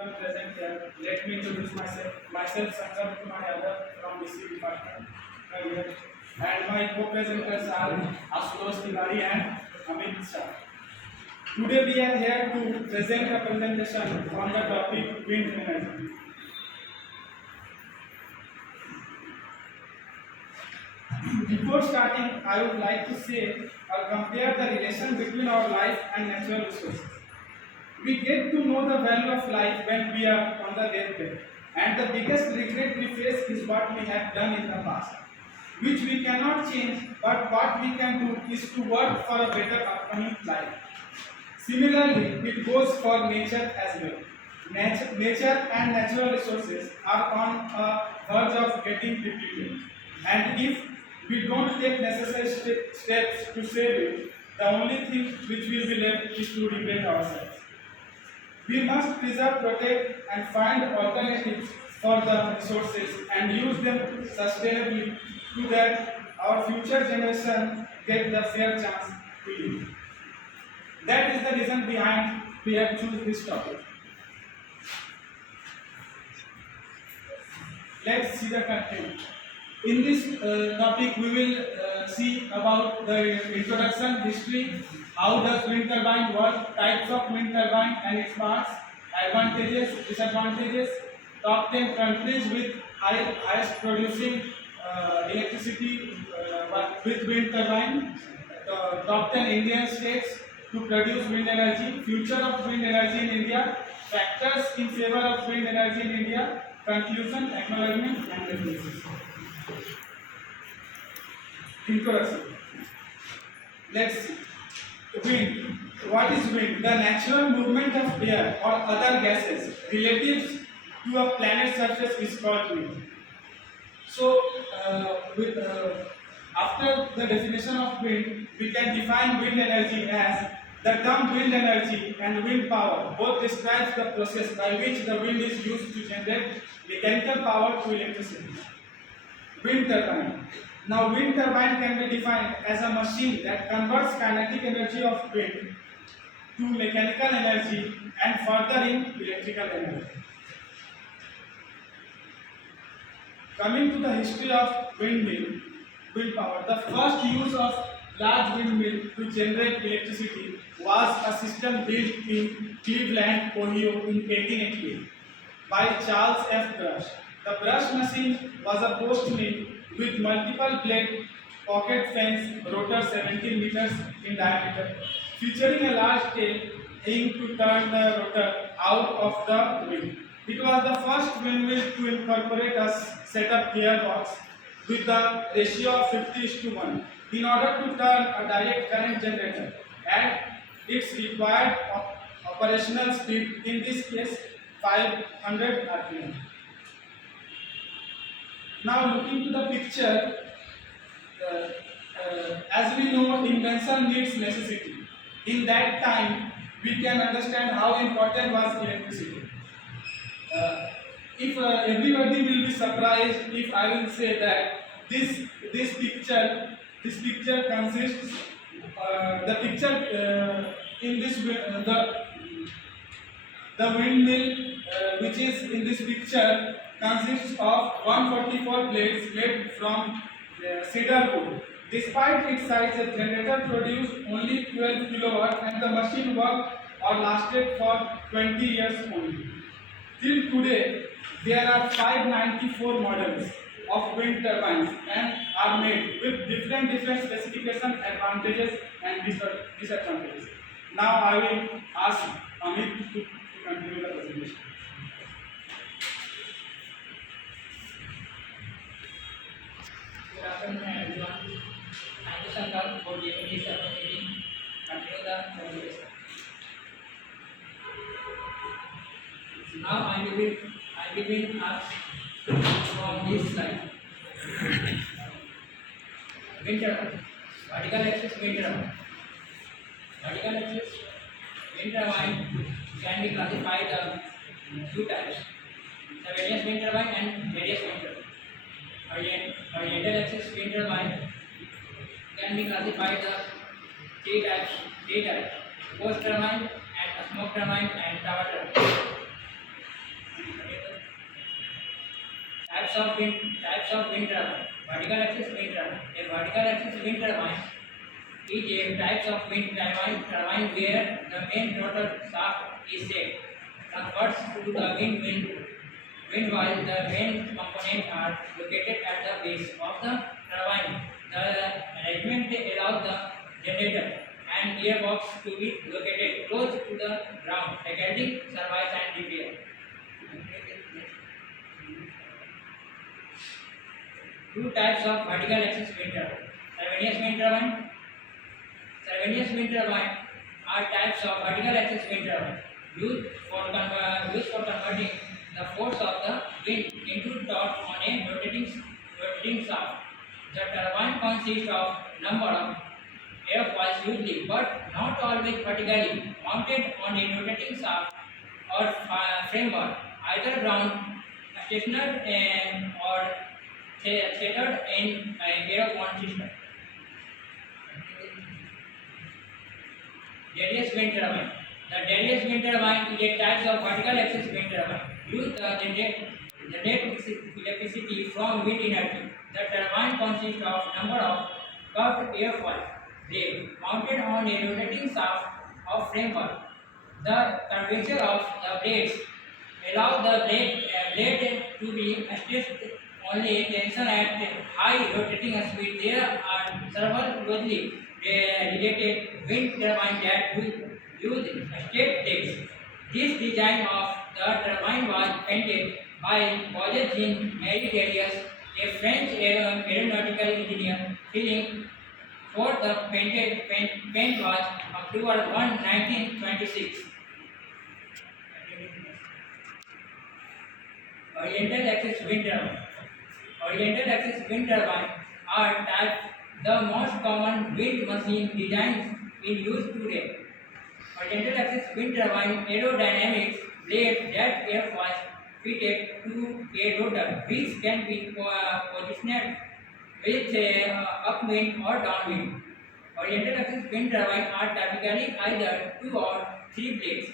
everyone present here. Let me introduce myself. Myself, KUMARYADAV from ECE department. And my co-presenters are ASHUTOSHTIWARI and AMIT. Today we are here to present a presentation on the topic wind energy. Before starting, I would like to say or compare the relation between our life and natural resources. We get to know the value of life when we are on the deathbed, and the biggest regret we face is what we have done in the past, which we cannot change, but what we can do is to work for a better upcoming life. Similarly, it goes for nature as well. Nature and natural resources are on a verge of getting depleted, and if we don't take necessary steps to save it, the only thing which will be left is to regret ourselves. We must preserve, protect, and find alternatives for the resources and use them sustainably so that our future generation get the fair chance to live. That is the reason behind we have chosen this topic. Let's see the content. In this topic, we will see about the introduction, history, how does wind turbine work, types of wind turbine and its parts, advantages, disadvantages, top 10 countries with highest producing electricity with wind turbine, top 10 Indian states to produce wind energy, future of wind energy in India, factors in favor of wind energy in India, conclusion, acknowledgement and references. Introduction. Let's see. Wind. What is wind? The natural movement of air or other gases relative to a planet's surface is called wind. So, after the definition of wind, we can define wind energy as the term wind energy and wind power both describes the process by which the wind is used to generate mechanical power to electricity. Wind turbine. Now, wind turbine can be defined as a machine that converts kinetic energy of wind to mechanical energy and further in electrical energy. Coming to the history of windmill, wind power. The first use of large windmill to generate electricity was a system built in Cleveland, Ohio in 1888 by Charles F. Brush. The Brush machine was a post mill with multiple blade pocket fence rotor 17 meters in diameter, featuring a large tail aimed to turn the rotor out of the wind. It was the first windmill to incorporate a setup gearbox with a ratio of 50:1 in order to turn a direct current generator at its required operational speed, in this case 500 rpm. Now, looking to the picture, as we know, invention needs necessity. In that time, we can understand how important was electricity. If everybody will be surprised if I will say that this picture consists the picture in this the windmill which is in this picture consists of 144 blades made from cedar wood. Despite its size, the generator produced only 12 kilowatt and the machine worked or lasted for 20 years only. Till today, there are 594 models of wind turbines and are made with different specification, advantages and disadvantages. Now I will ask Amit to continue the presentation. Good afternoon everyone. Thank you SANKLAP for giving this opportunity to continue the presentation. Now I will begin us from this slide. Wind turbine. Vertical axis wind turbine. Vertical axis wind turbine can be classified as two types: the radius wind turbine and radius wind turbine. Horizontal axis wind turbine can be classified as three types: post turbine and smoke turbine and tower turbine. Types of wind turbine. Vertical axis wind turbine. A vertical axis wind turbine is a types of wind turbine where the main rotor shaft is set converts to the wind while the main components are located at the base of the turbine. The arrangement allows the generator and gearbox to be located close to the ground, regarding service and repair. Two types of vertical axis wind turbine. Servonius wind turbine. Servonius wind turbine are types of vertical axis wind turbine used for converting the force of the wind into torque on a rotating shaft. The turbine consists of number of airfoils usually, but not always vertically, mounted on a rotating shaft or framework, either ground stationary or tethered in aeroplane system. Radius wind turbine. The radius wind turbine is a type of vertical axis wind turbine used to generate electricity from wind energy. The turbine consists of number of curved airfoil blades mounted on a rotating shaft of framework. The curvature of the blades allow the blade to be stretched only tension at high rotating speed. There are several closely related wind turbines that use straight blades. This design of the turbine was painted by Jean-Marie Darius, a French aeronautical engineer, filling for the paint was October 1, 1926. Oriental axis wind turbine. Oriental axis wind turbine are the most common wind machine designs in use today. Oriental axis wind turbine aerodynamics blade that airfoils fitted to a rotor, which can be positioned with upwind or downwind. Oriental axis wind turbine are typically either 2 or 3 blades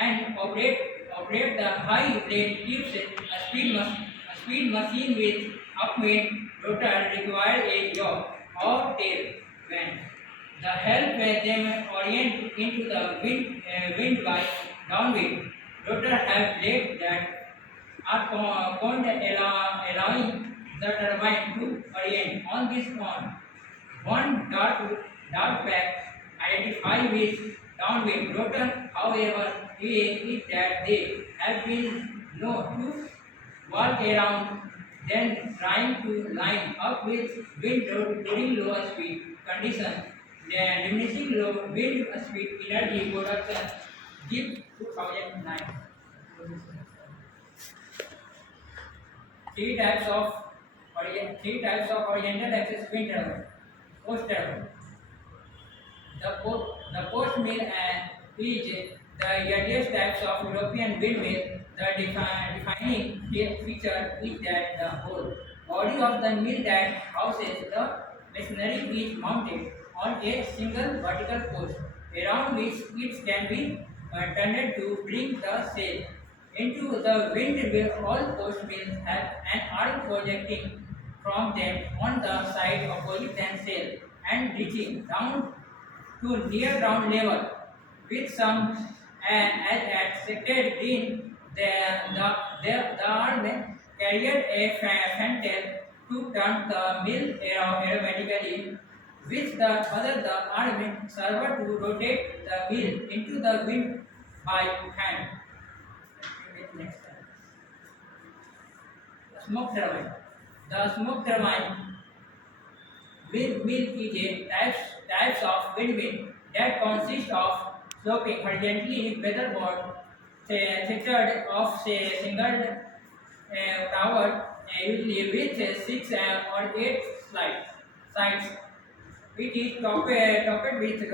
and operate the high blade tips. A speed machine with upwind rotor require a yaw or tail vent. The help them orient into the wind by downwind. Rotor have blades that are coned, allowing the turbine to orient on this one. One dark patch identified with downwind rotor, however, is that they have been known to walk around, then trying to line up with wind during low speed conditions. The diminishing low wind speed energy production give 2009. Three types of oriental axis wind turbine. Post turbine. The post mill is the earliest types of European windmill. The defining feature is that the whole body of the mill that houses the machinery is mounted on a single vertical post, around which it can be turned to bring the sail into the wind. All post mills have an arm projecting from them on the side opposite the sail and reaching down to near ground level, with some at sected green. The arm carried a fantail to turn the mill aeromatically, which the arm served to rotate the mill into the wind by hand. Next slide. Smoke turbine. The smoke turbine windmill is a types of windmill that consists of sloping horizontally weatherboard theatered of single tower, usually with 6 or 8 sides. It is topped with a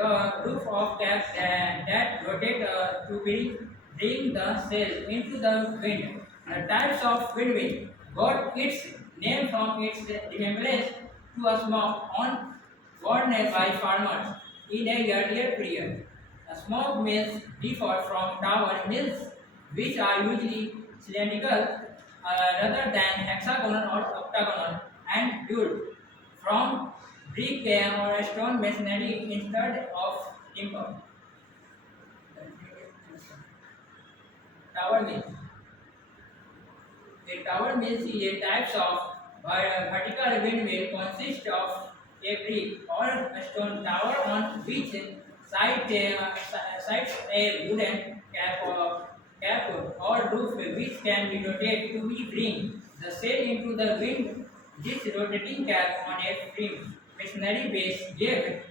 roof of caps that rotate to bring the sail into the wind. The types of windmill got its name from its resemblance to a smoke worn by farmers in a earlier period. Smoke mills differ from tower mills, which are usually cylindrical. A rather than hexagonal or octagonal, and built from brick or stone masonry instead of timber. Tower mill. A tower mill is a type of vertical windmill consists of a brick or a stone tower on which sides a wooden cap or roof which can be rotated to be bring the sail into the wind. This rotating cap on a frame masonry base gave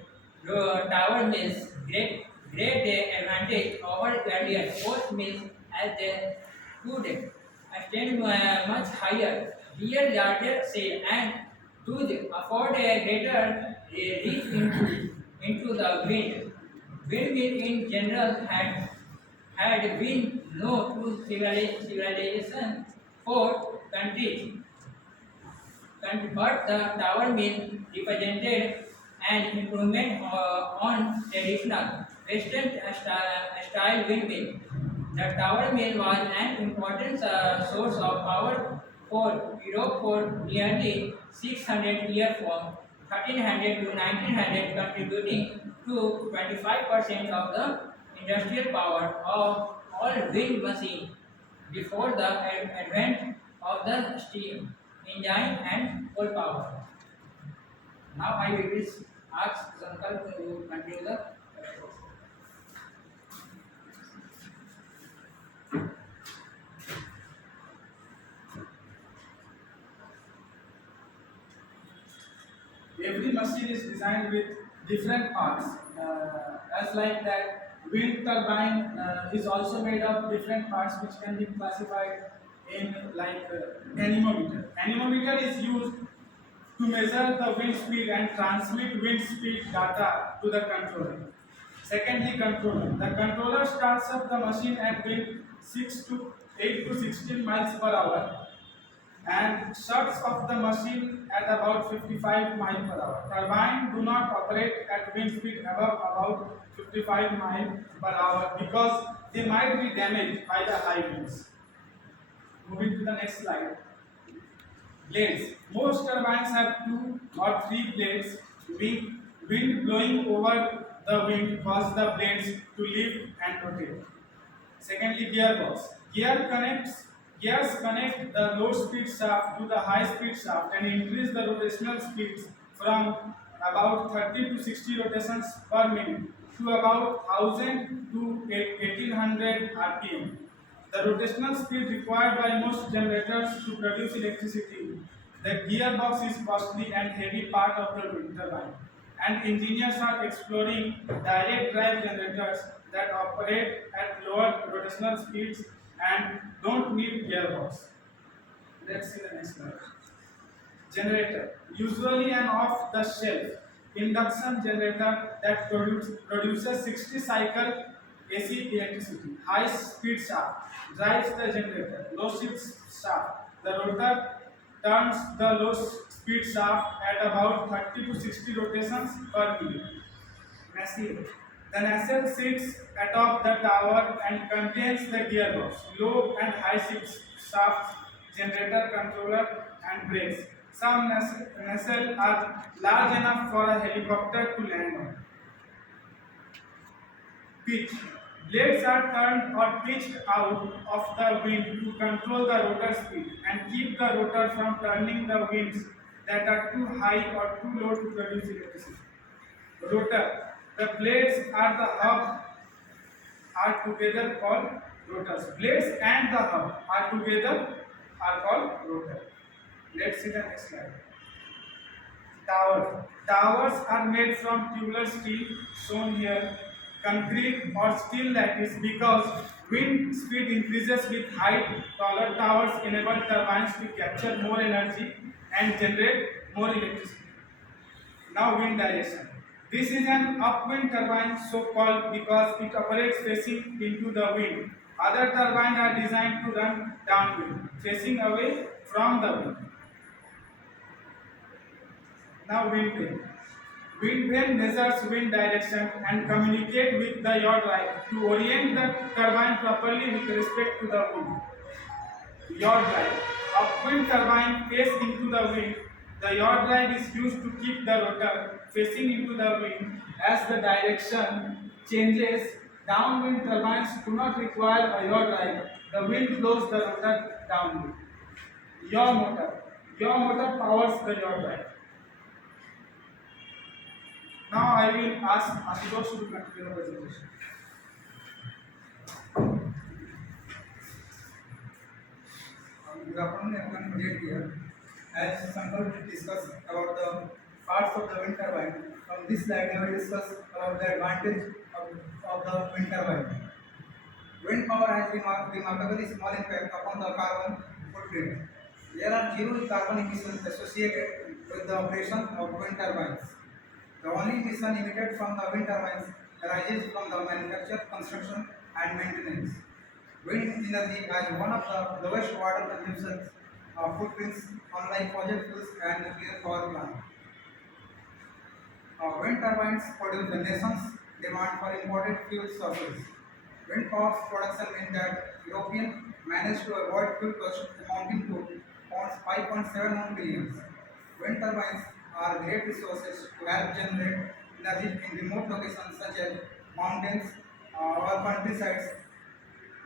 tower mills great advantage over earlier post mills as they could stand much higher, bear larger sail, and thus afford a greater reach into the wind. Windmill in general had been known to civilization for countries, but the tower mill represented an improvement on traditional Western style windmill. The tower mill was an important source of power for Europe for nearly 600 years from 1300 to 1900, contributing to 25% of the industrial power of all wind machines before the advent of the steam engine and coal power. Now I will ask Sankalp to continue the lecture. Every machine is designed with different parts. As like that, wind turbine is also made of different parts which can be classified in like anemometer. Anemometer is used to measure the wind speed and transmit wind speed data to the controller. Secondly, controller. The controller starts up the machine at wind 8 to 16 miles per hour and shuts off the machine at about 55 miles per hour. Turbine do not operate at wind speed above about 55 miles per hour because they might be damaged by the high winds. Moving to the next slide. Blades. Most turbines have 2 or 3 blades. Wind blowing over the wind causes the blades to lift and rotate. Secondly, gearbox. Gears connect the low speed shaft to the high speed shaft and increase the rotational speeds from about 30 to 60 rotations per minute to about 1000 to 1800 rpm. The rotational speed required by most generators to produce electricity. The gearbox is costly and heavy part of the wind turbine, and engineers are exploring direct drive generators that operate at lower rotational speeds and don't need gearbox. Let's see the next slide. Generator. Usually an off-the-shelf induction generator that produces 60 cycle AC electricity. High speed shaft drives the generator. Low speed shaft. The rotor turns the low speed shaft at about 30 to 60 rotations per minute. Nacelle. The nacelle sits atop the tower and contains the gearbox, low and high speed shafts, generator controller, and brakes. Some nacelles are large enough for a helicopter to land on. Pitch. Blades are turned or pitched out of the wind to control the rotor speed and keep the rotor from turning the winds that are too high or too low to produce electricity. Rotor. The blades are together called rotors. Blades and the hub are together are called rotor. Let's see the next slide. Tower. Towers are made from tubular steel, shown here, concrete or steel lattice, because wind speed increases with height. Taller towers enable turbines to capture more energy and generate more electricity. Now wind direction. This is an upwind turbine, so called because it operates facing into the wind. Other turbines are designed to run downwind, facing away from the wind. Now wind vane. Wind vane measures wind direction and communicate with the yaw drive to orient the turbine properly with respect to the wind. Yaw drive. of wind turbine face into the wind. The yaw drive is used to keep the rotor facing into the wind. As the direction changes, downwind turbines do not require a yaw drive. The wind blows the rotor downwind. Yaw motor. Yaw motor powers the yaw drive. Now I will ask Ashutosh to continue the presentation. Good afternoon, everyone present here. As Sankalap will discuss about the parts of the wind turbine. From this slide, I will discuss about the advantage of the wind turbine. Wind power has remarkably small impact upon the carbon footprint. There are zero carbon emissions associated with the operation of wind turbines. The only emission emitted from the wind turbines arises from the manufacture, construction, and maintenance. Wind energy has one of the lowest water consumption footprints, unlike fossil fuels and nuclear power plants. Wind turbines produce the nation's demand for imported fuel sources. Wind power production means that European managed to avoid fuel cost amounting to 5.71 billion. Wind turbines are great resources to help generate energy in remote locations such as mountains or countrysides.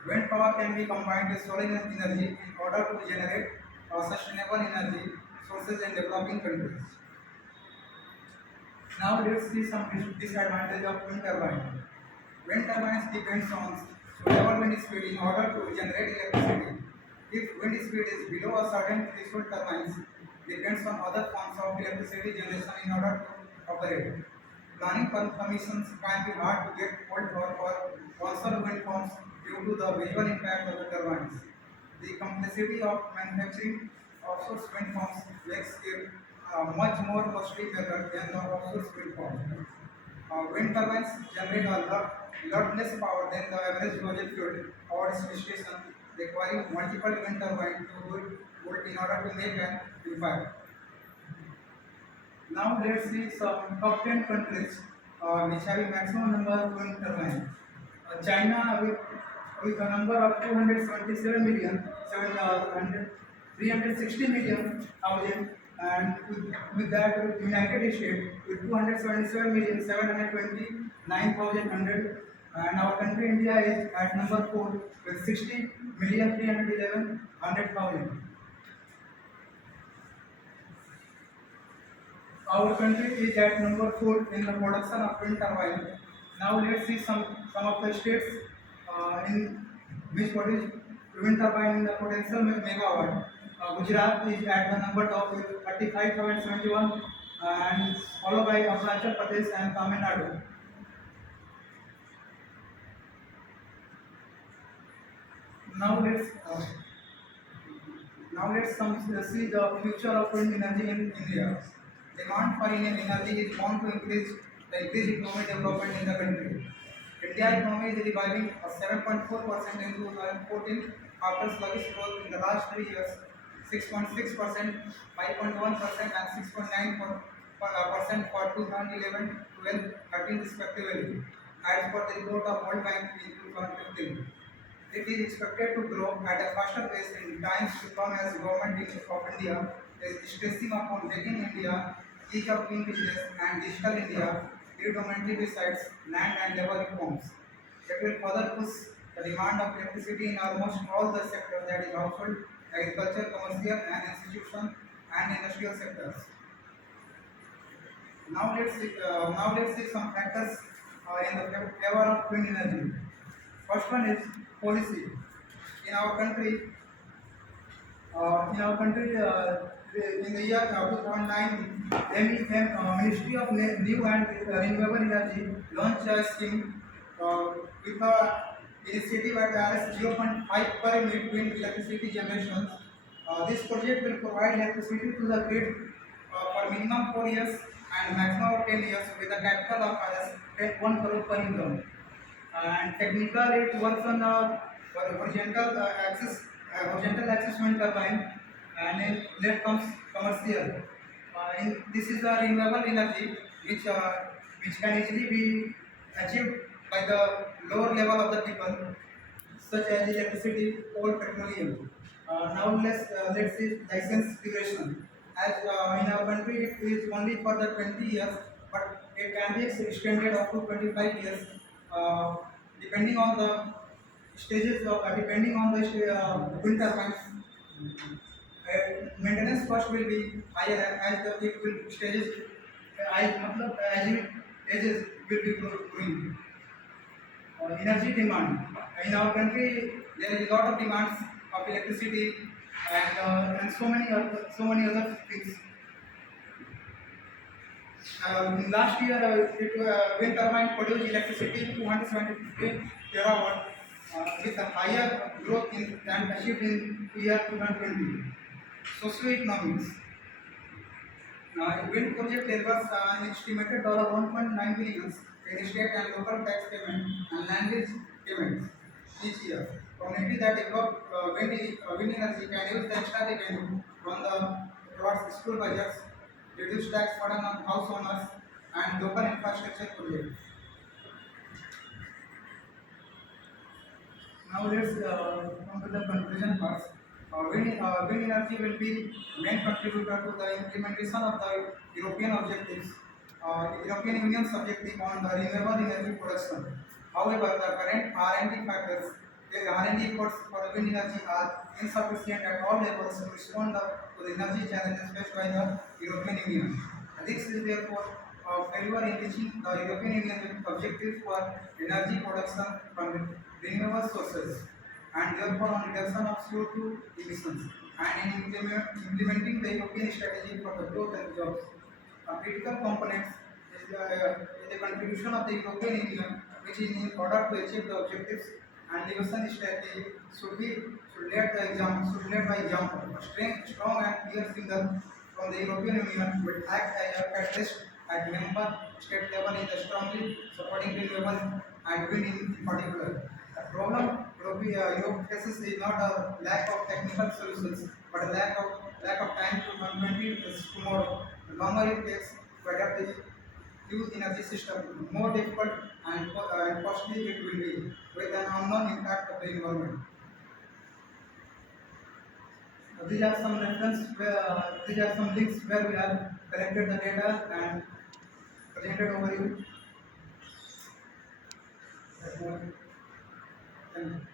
Wind power can be combined with solar energy in order to generate sustainable energy sources in developing countries. Now let's see some disadvantages of wind turbine. Wind turbines depends on suitable wind speed in order to generate electricity. If wind speed is below a certain threshold, turbines depends on other forms of electricity generation in order to operate. Planning permissions can be hard to get hold for onshore wind farms due to the visual impact of the turbines. The complexity of manufacturing offshore wind farms makes it much more costly method than the offshore wind farms. Wind turbines generate a lot less power than the average fossil fuel power station, requiring multiple wind turbines to build in order to make an impact. Now let's see some top 10 countries which have a maximum number of wind turbines. China with a number of 277 million, 360 million thousand, and with that United States with 277 million 729,100, and our country India is at number 4 with 60 million 311,100,000. Our country is at number 4 in the production of wind turbine. Now let's see some of the states in which produce wind turbine in the potential megawatt. Gujarat is at the number top with 35,071 and followed by Arunachal Pradesh and Tamil Nadu. Now let's see the future of wind energy in India. Demand for Indian energy is bound to increase the increased economic development in the country. India economy is reviving a 7.4% in 2014 after sluggish growth in the last 3 years, 6.6%, 5.1% and 6.9% for 2011, 12, 13 respectively, as per the report of World Bank in 2015. It is expected to grow at a faster pace in times to come as government of India is stressing upon making India ease of doing business and digital India predominantly besides land and labor reforms. It will further push the demand of electricity in almost all the sectors, that is household, agriculture, commercial and institution and industrial sectors. Now let's see some factors in the favor of wind energy. First one is policy. In our country, in the year 2009, Ministry of New and Renewable Energy launched a scheme with a initiative at Rs 0.5 per unit wind electricity generation. This project will provide electricity to the grid for minimum 4 years and maximum of 10 years with a capital of Rs 1 crore per income. And technically it works on a horizontal axis wind turbine, and then left comes commercial. This is a renewable energy which can easily be achieved by the lower level of the people. such as electricity, coal, petroleum. Now let's see license duration. As in our country, it is only for the 20 years, but it can be extended up to 25 years, uh, depending on the stages of depending on the wind turbines. Maintenance cost will be higher as the it will stages as it ages will be growing. Energy demand. In our country, there is a lot of demands of electricity and so many other things. In last year, wind turbine produced electricity 273 terawatt with a higher growth than achieved in year 2020. Socioeconomics. Wind project delivers an estimated $1.9 billion in state and local tax payment and land use payments each year. Community that develop wind energy can use the extra revenue from the towards school budgets, reduce tax burden on house owners, and local infrastructure projects. Now let's come to the conclusion parts. Wind energy will be main contributor to the implementation of the European objectives, European Union's objective on the renewable energy production. However, the current R&D factors, the R&D efforts for wind energy are insufficient at all levels to respond to the energy challenges faced by the European Union. This is therefore failure in reaching the European Union objectives for energy production from renewable sources and therefore on reduction of CO2 emissions and in implementing the European strategy for the growth and jobs. A critical component is the contribution of the European Union, which is in order to achieve the objectives and development strategy should lead by example. A strong and clear signal from the European Union would act as a catalyst at member state level in the strongly supporting renewable and wind in particular. The problem Europe faces is not a lack of technical solutions, but a lack of time to implement it tomorrow. The longer it takes to adapt the new energy system, more difficult and costly it will be, with an unknown impact of the environment. These are some these are some links where we have collected the data and presented over you. Thank you.